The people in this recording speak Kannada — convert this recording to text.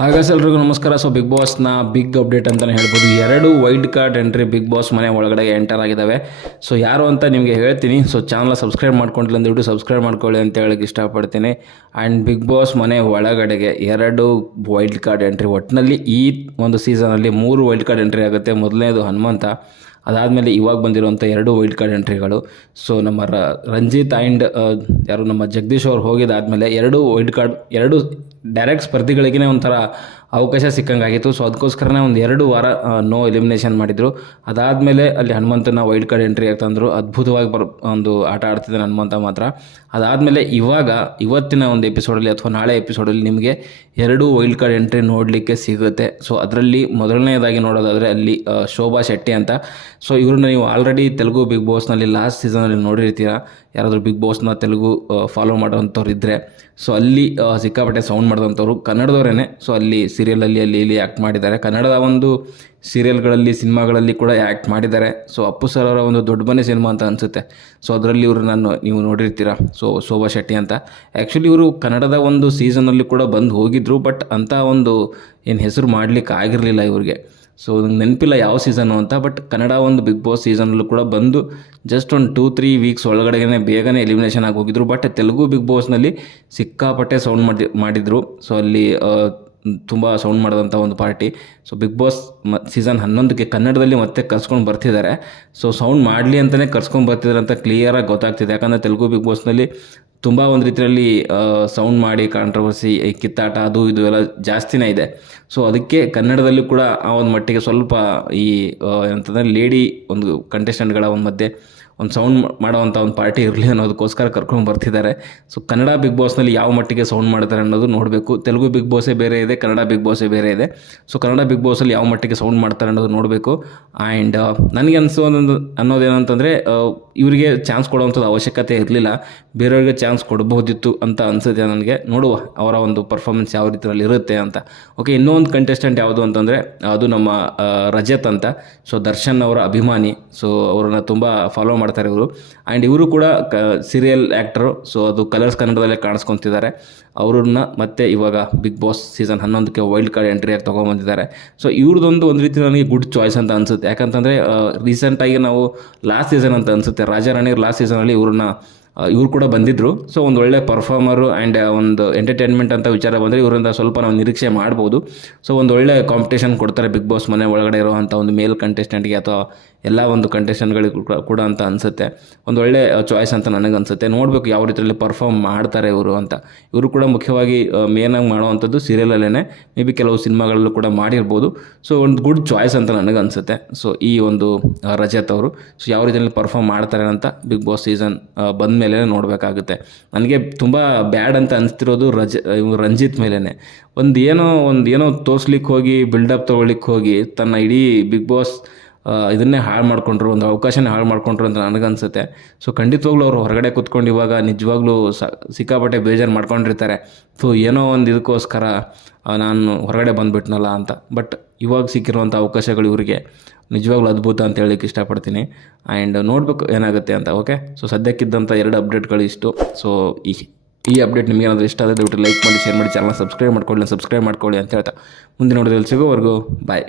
ಹಾಗಾಸ್ ಎಲ್ರಿಗೂ ನಮಸ್ಕಾರ. ಸೊ ಬಿಗ್ ಬಾಸ್ನ ಬಿಗ್ ಅಪ್ಡೇಟ್ ಅಂತಲೇ ಹೇಳ್ಬೋದು. ಎರಡು wild card entry Bigg Boss ಮನೆ ಒಳಗಡೆ ಎಂಟರ್ ಆಗಿದ್ದಾವೆ ಸೊ ಯಾರು ಅಂತ ನಿಮಗೆ ಹೇಳ್ತೀನಿ. ಸೊ ಚಾನಲ್ ಸಬ್ಸ್ಕ್ರೈಬ್ ಮಾಡ್ಕೊಂಡಿಲ್ಲ ಅಂದ್ಬಿಟ್ಟು ಸಬ್ಸ್ಕ್ರೈಬ್ ಮಾಡ್ಕೊಳ್ಳಿ ಅಂತ ಹೇಳಕ್ಕೆ ಇಷ್ಟಪಡ್ತೀನಿ. ಆ್ಯಂಡ್ ಬಿಗ್ ಬಾಸ್ ಮನೆ ಒಳಗಡೆಗೆ ಎರಡು ವೈಲ್ಡ್ ಕಾರ್ಡ್ ಎಂಟ್ರಿ ಒಟ್ಟಿನಲ್ಲಿ ಈ ಒಂದು ಸೀಸನಲ್ಲಿ ಮೂರು ವೈಲ್ಡ್ ಕಾರ್ಡ್ ಎಂಟ್ರಿ ಆಗುತ್ತೆ. ಮೊದಲನೇದು ಹನುಮಂತ ಅದಾದಮೇಲೆ ಇವಾಗ ಬಂದಿರುವಂಥ ಎರಡು ವೈಲ್ಡ್ ಕಾರ್ಡ್ ಎಂಟ್ರಿಗಳು ಸೊ ನಮ್ಮ ರಂಜಿತ್ ಆ್ಯಂಡ್ ಯಾರು ನಮ್ಮ ಜಗದೀಶ್ ಅವ್ರು ಹೋಗಿದ್ದಾದಮೇಲೆ ಎರಡು ವೈಲ್ಡ್ ಕಾರ್ಡ್ ಎರಡು ಡೈರೆಕ್ಟ್ ಸ್ಪರ್ಧಿಗಳಿಗೇ ಒಂಥರ ಅವಕಾಶ ಸಿಕ್ಕಂಗಾಗಿತ್ತು. ಸೊ ಅದಕ್ಕೋಸ್ಕರನೇ ಒಂದು ಎರಡು ವಾರ ನೋ ಎಲಿಮಿನೇಷನ್ ಮಾಡಿದರು. ಅದಾದಮೇಲೆ ಅಲ್ಲಿ ಹನುಮಂತನ ವೈಲ್ಡ್ ಕಾರ್ಡ್ ಎಂಟ್ರಿ ತಂದರು. ಅದ್ಭುತವಾಗಿ ಬರ್, ಒಂದು ಆಟ ಆಡ್ತಿದ್ದಾನೆ ಹನುಮಂತ ಮಾತ್ರ. ಅದಾದಮೇಲೆ ಇವಾಗ, ಇವತ್ತಿನ ಒಂದು ಎಪಿಸೋಡಲ್ಲಿ ಅಥವಾ ನಾಳೆ ಎಪಿಸೋಡಲ್ಲಿ ನಿಮಗೆ ಎರಡು ವೈಲ್ಡ್ ಕಾರ್ಡ್ ಎಂಟ್ರಿ ನೋಡಲಿಕ್ಕೆ ಸಿಗುತ್ತೆ. ಸೊ ಅದರಲ್ಲಿ ಮೊದಲನೇದಾಗಿ ನೋಡೋದಾದರೆ ಅಲ್ಲಿ ಶೋಭಾ ಶೆಟ್ಟಿ ಅಂತ. ಸೊ ಇವ್ರನ್ನ ನೀವು ಆಲ್ರೆಡಿ ತೆಲುಗು ಬಿಗ್ ಬಾಸ್ನಲ್ಲಿ ಲಾಸ್ಟ್ ಸೀಸನಲ್ಲಿ ನೋಡಿರ್ತೀರ. ಯಾರಾದರೂ ಬಿಗ್ ಬಾಸ್ನ ತೆಲುಗು ಫಾಲೋ ಮಾಡೋವಂಥವ್ರು ಇದ್ದರೆ ಸೊ ಅಲ್ಲಿ ಸಿಕ್ಕಾಪಟ್ಟೆ ಸೌಂಡ್ ಮಾಡಿದಂಥವ್ರು ಕನ್ನಡದವರೇ ಸೊ ಅಲ್ಲಿ ಸೀರಿಯಲಲ್ಲಿ ಅಲ್ಲಿ ಇಲ್ಲಿ ಆ್ಯಕ್ಟ್ ಮಾಡಿದ್ದಾರೆ. ಕನ್ನಡದ ಒಂದು ಸೀರಿಯಲ್ಗಳಲ್ಲಿ ಸಿನಿಮಾಗಳಲ್ಲಿ ಕೂಡ ಆ್ಯಕ್ಟ್ ಮಾಡಿದ್ದಾರೆ. ಸೊ ಅಪ್ಪು ಸರ್ ಅವರ ಒಂದು ದೊಡ್ಡ ಮನೆ ಸಿನಿಮಾ ಅಂತ ಅನಿಸುತ್ತೆ. ಸೊ ಅದರಲ್ಲಿ ಇವರು ನಾನು, ನೀವು ನೋಡಿರ್ತೀರ? ಸೊ ಶೋಭಾ ಶೆಟ್ಟಿ ಅಂತ. ಆ್ಯಕ್ಚುಲಿ ಇವರು ಕನ್ನಡದ ಒಂದು ಸೀಸನಲ್ಲಿ ಕೂಡ ಬಂದು ಹೋಗಿದ್ದರು ಬಟ್ ಅಂಥ ಒಂದು ಏನು ಹೆಸರು ಮಾಡಲಿಕ್ಕೆ ಆಗಿರಲಿಲ್ಲ ಇವ್ರಿಗೆ. ಸೊ ನಂಗೆ ನೆನಪಿಲ್ಲ ಯಾವ ಸೀಸನು ಅಂತ ಬಟ್ ಕನ್ನಡ ಒಂದು ಬಿಗ್ ಬಾಸ್ ಸೀಸನಲ್ಲೂ ಕೂಡ ಬಂದು ಜಸ್ಟ್ ಒಂದು ಟೂ ತ್ರೀ ವೀಕ್ಸ್ ಒಳಗಡೆಗೆ ಬೇಗನೆ ಎಲಿಮಿನೇಷನ್ ಆಗಿ ಹೋಗಿದ್ರು ಬಟ್ ತೆಲುಗು ಬಿಗ್ ಬಾಸ್ನಲ್ಲಿ ಸಿಕ್ಕಾಪಟ್ಟೆ ಸೌಂಡ್ ಮಾಡಿ, ಮಾಡಿದರು. ಸೊ ಅಲ್ಲಿ ತುಂಬ ಸೌಂಡ್ ಮಾಡಿದಂಥ ಒಂದು ಪಾರ್ಟಿ ಸೊ ಬಿಗ್ ಬಾಸ್ ಮ ಸೀಸನ್ ಹನ್ನೊಂದಕ್ಕೆ ಕನ್ನಡದಲ್ಲಿ ಮತ್ತೆ ಕರ್ಸ್ಕೊಂಡು ಬರ್ತಿದ್ದಾರೆ. ಸೊ ಸೌಂಡ್ ಮಾಡಲಿ ಅಂತಲೇ ಕರ್ಸ್ಕೊಂಡು ಬರ್ತಿದ್ದಾರೆ ಅಂತ ಕ್ಲಿಯರಾಗಿ ಗೊತ್ತಾಗ್ತಿದೆ. ಯಾಕಂದರೆ ತೆಲುಗು ಬಿಗ್ ಬಾಸ್ನಲ್ಲಿ ತುಂಬ ಒಂದು ರೀತಿಯಲ್ಲಿ ಸೌಂಡ್ ಮಾಡಿ ಕಾಂಟ್ರವರ್ಸಿ ಕಿತ್ತಾಟ, ಅದು, ಇದು ಎಲ್ಲ ಜಾಸ್ತಿನೇ ಇದೆ. ಸೊ ಅದಕ್ಕೆ ಕನ್ನಡದಲ್ಲಿ ಕೂಡ ಆ ಒಂದು ಮಟ್ಟಿಗೆ ಸ್ವಲ್ಪ ಈ ಏನಂತಂದರೆ ಲೇಡಿ ಒಂದು ಕಂಟೆಸ್ಟೆಂಟ್ಗಳ ಒಂದು ಮಧ್ಯೆ ಒಂದು ಸೌಂಡ್ ಮಾಡೋವಂಥ ಒಂದು ಪಾರ್ಟಿ ಇರಲಿ ಅನ್ನೋದಕ್ಕೋಸ್ಕರ ಕರ್ಕೊಂಡು ಬರ್ತಿದ್ದಾರೆ. ಸೊ ಕನ್ನಡ ಬಿಗ್ ಬಾಸ್ನಲ್ಲಿ ಯಾವ ಮಟ್ಟಿಗೆ ಸೌಂಡ್ ಮಾಡ್ತಾರೆ ಅನ್ನೋದು ನೋಡಬೇಕು. ತೆಲುಗು ಬಿಗ್ ಬಾಸೇ ಬೇರೆ ಇದೆ, ಕನ್ನಡ ಬಿಗ್ ಬಾಸೇ ಬೇರೆ ಇದೆ. ಸೊ ಕನ್ನಡ ಬಿಗ್ ಬಾಸಲ್ಲಿ ಯಾವ ಮಟ್ಟಿಗೆ ಸೌಂಡ್ ಮಾಡ್ತಾರೆ ಅನ್ನೋದು ನೋಡಬೇಕು. ಆ್ಯಂಡ್ ನನಗೆ ಅನಿಸೋ ಅನ್ನೋದೇನಂತಂದರೆ ಇವರಿಗೆ ಚಾನ್ಸ್ ಕೊಡುವಂಥದ್ದು ಅವಶ್ಯಕತೆ ಇರಲಿಲ್ಲ. ಬೇರೆಯವ್ರಿಗೆ ಚಾನ್ಸ್ ಕೊಡಬಹುದಿತ್ತು ಅಂತ ಅನಿಸುತ್ತೆ ನನಗೆ. ನೋಡುವ ಅವರ ಒಂದು ಪರ್ಫಾರ್ಮೆನ್ಸ್ ಯಾವ ರೀತಿಯಲ್ಲಿ ಇರುತ್ತೆ ಅಂತ. ಓಕೆ ಇನ್ನೊಂದು ಕಂಟೆಸ್ಟೆಂಟ್ ಯಾವುದು ಅಂತಂದರೆ, ಅದು ನಮ್ಮ ರಜತ್ ಅಂತ. ಸೊ ದರ್ಶನ್ ಅವರ ಅಭಿಮಾನಿ. ಸೊ ಅವ್ರನ್ನ ತುಂಬ ಫಾಲೋ ಮಾಡ್ತಾರೆ ಇವರು. ಆ್ಯಂಡ್ ಇವರು ಕೂಡ ಕ ಸೀರಿಯಲ್ ಆ್ಯಕ್ಟರು ಸೊ ಅದು ಕಲರ್ಸ್ ಕನ್ನಡದಲ್ಲೇ ಕಾಣಿಸ್ಕೊತಿದ್ದಾರೆ. ಅವ್ರನ್ನ ಮತ್ತೆ ಇವಾಗ ಬಿಗ್ ಬಾಸ್ ಸೀಸನ್ ಹನ್ನೊಂದಕ್ಕೆ ವೈಲ್ಡ್ ಕಾರ್ಡ್ ಎಂಟ್ರಿಯಾಗಿ ತೊಗೊಂಬಂದಿದ್ದಾರೆ. ಸೊ ಇವ್ರದ್ದೊಂದು ಒಂದು ರೀತಿ ನನಗೆ ಗುಡ್ ಚಾಯ್ಸ್ ಅಂತ ಅನಿಸುತ್ತೆ. ಯಾಕಂತಂದರೆ ರೀಸೆಂಟಾಗಿ ನಾವು ಲಾಸ್ಟ್ ಸೀಸನ್ ಅಂತ ಅನಿಸುತ್ತೆ. ರಾಜಾರಾಣಿ ಲಾಸ್ಟ್ ಸೀಸನಲ್ಲಿ ಇವ್ರನ್ನ ಇವ್ರು ಕೂಡ ಬಂದಿದ್ದರು ಸೊ ಒಂದು ಒಳ್ಳೆ ಪರ್ಫಾರ್ಮರು ಆ್ಯಂಡ್ ಒಂದು ಎಂಟರ್ಟೈನ್ಮೆಂಟ್ ಅಂತ ವಿಚಾರ ಬಂದರೆ ಇವರಿಂದ ಸ್ವಲ್ಪ ನಾವು ನಿರೀಕ್ಷೆ ಮಾಡ್ಬೋದು. ಸೊ ಒಂದು ಒಳ್ಳೆ ಕಾಂಪಿಟೇಷನ್ ಕೊಡ್ತಾರೆ ಬಿಗ್ ಬಾಸ್ ಮನೆ ಒಳಗಡೆ ಇರೋವಂಥ ಒಂದು ಮೇಲ್ ಕಂಟೆಸ್ಟೆಂಟ್ಗೆ ಅಥವಾ ಎಲ್ಲ ಒಂದು ಕಂಟೆಸ್ಟೆಂಟ್ಗಳಿಗೆ ಕೂಡ ಅಂತ ಅನಿಸುತ್ತೆ. ಒಂದು ಒಳ್ಳೆ ಚಾಯ್ಸ್ ಅಂತ ನನಗೆ ಅನಿಸುತ್ತೆ. ನೋಡಬೇಕು ಯಾವ ರೀತಿಯಲ್ಲಿ ಪರ್ಫಾರ್ಮ್ ಮಾಡ್ತಾರೆ ಇವರು ಅಂತ. ಇವರು ಕೂಡ ಮುಖ್ಯವಾಗಿ ಮೇನಾಗಿ ಮಾಡುವಂಥದ್ದು ಸೀರಿಯಲಲ್ಲೇ ಮೇ ಬಿ ಕೆಲವು ಸಿನಿಮಾಗಳಲ್ಲೂ ಕೂಡ ಮಾಡಿರ್ಬೋದು. ಸೊ ಒಂದು ಗುಡ್ ಚಾಯ್ಸ್ ಅಂತ ನನಗೆ ಅನಿಸುತ್ತೆ. ಸೊ ಈ ಒಂದು ರಜತ್ ಅವರು. ಸೊ ಯಾವ ರೀತಿಯಲ್ಲಿ ಪರ್ಫಾರ್ಮ್ ಮಾಡ್ತಾರೆ ಅಂತ ಬಿಗ್ ಬಾಸ್ ಸೀಸನ್ ಬಂದ ಮೇಲೆ ನೋಡಬೇಕಾಗುತ್ತೆ. ನನಗೆ ತುಂಬ ಬ್ಯಾಡ್ ಅಂತ ಅನಿಸ್ತಿರೋದು ರಜ ರಂಜಿತ್ ಮೇಲೇ ಒಂದು ಏನೋ ಒಂದು ಏನೋ ತೋರ್ಸ್ಲಿಕ್ಕೆ ಹೋಗಿ ಬಿಲ್ಡಪ್ ತೊಗೊಳಿಕ್ಕೆ ಹೋಗಿ, ತನ್ನ ಇಡೀ ಬಿಗ್ ಬಾಸ್ ಇದನ್ನೇ ಹಾಳು ಮಾಡ್ಕೊಂಡ್ರು, ಒಂದು ಅವಕಾಶನೇ ಹಾಳು ಮಾಡ್ಕೊಂಡ್ರು ಅಂತ ನನಗನ್ಸುತ್ತೆ. ಸೊ ಖಂಡಿತವಾಗ್ಲೂ ಅವರು ಹೊರಗಡೆ ಕೂತ್ಕೊಂಡು ಇವಾಗ ನಿಜವಾಗ್ಲೂ ಸಿಕ್ಕಾಪಟ್ಟೆ ಬೇಜಾರು ಮಾಡ್ಕೊಂಡಿರ್ತಾರೆ. ಸೊ ಏನೋ ಒಂದು ಇದಕ್ಕೋಸ್ಕರ ನಾನು ಹೊರಗಡೆ ಬಂದುಬಿಟ್ನಲ್ಲ ಅಂತ. ಬಟ್ ಇವಾಗ ಸಿಕ್ಕಿರುವಂಥ ಅವಕಾಶಗಳು ಇವರಿಗೆ ನಿಜವಾಗ್ಲೂ ಅದ್ಭುತ ಅಂತ ಹೇಳಲಿಕ್ಕೆ ಇಷ್ಟಪಡ್ತೀನಿ. ಆ್ಯಂಡ್ ನೋಡಬೇಕು ಏನಾಗುತ್ತೆ ಅಂತ ಓಕೆ ಸೊ ಸದ್ಯಕ್ಕಿದ್ದಂಥ ಎರಡು ಅಪ್ಡೇಟ್ಗಳು ಇಷ್ಟು. ಸೊ ಈ ಈ ಅಪ್ಡೇಟ್ ನಿಮಗೆ ಏನಾದರೂ ಇಷ್ಟ ಆದರೆ ದಯವಿಟ್ಟು ಲೈಕ್ ಮಾಡಿ, ಶೇರ್ ಮಾಡಿ ಚಾನಲ್ ಸಬ್ಸ್ಕ್ರೈಬ್ ಮಾಡ್ಕೊಳ್ಳಿ ಸಬ್ಸ್ಕ್ರೈಬ್ ಮಾಡ್ಕೊಳ್ಳಿ ಅಂತ ಹೇಳ್ತಾ. ಮುಂದಿನ ನೋಡಿದ್ರೆ ಸಿಗೋವರೆಗೂ ಬಾಯ್